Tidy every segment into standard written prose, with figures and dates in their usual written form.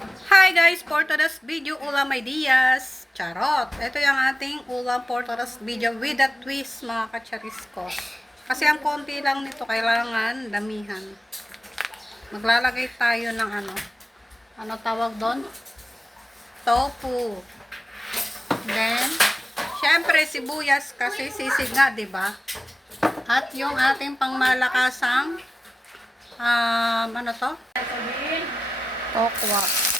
Hi guys, for today's video, ulam may diyas. Charot! Ito yung ating ulam for today's video with a twist, mga kacharisco. Kasi ang konti lang nito, kailangan damihan. Maglalagay tayo ng ano tawag doon? Tofu. Then, syempre sibuyas kasi sisig nga, diba? At yung ating pangmalakasang ano to? Tokwa.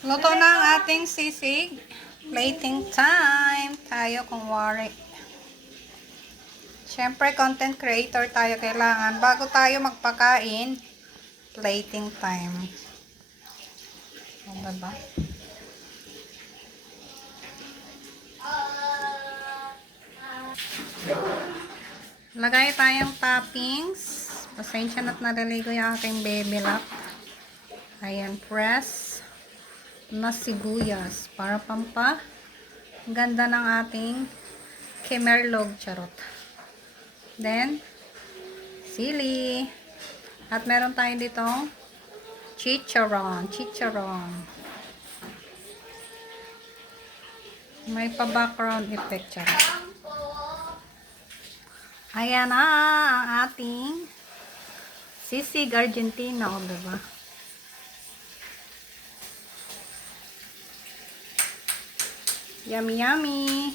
Luto na ang ating sisig. Plating time. Tayo kung wari. Siyempre, content creator tayo kailangan. Bago tayo magpakain, plating time. Ano ba? Lagay tayong toppings. Pasensya na't naliligo yung aking baby lap. Ayan, press na sibuyas para ganda ng ating kemerlog, charot. Then sili, at meron tayo ditong chicharon. May pa background effect, charot. Ayan na ang ating sisig Argentina, o diba? Yummy, yummy.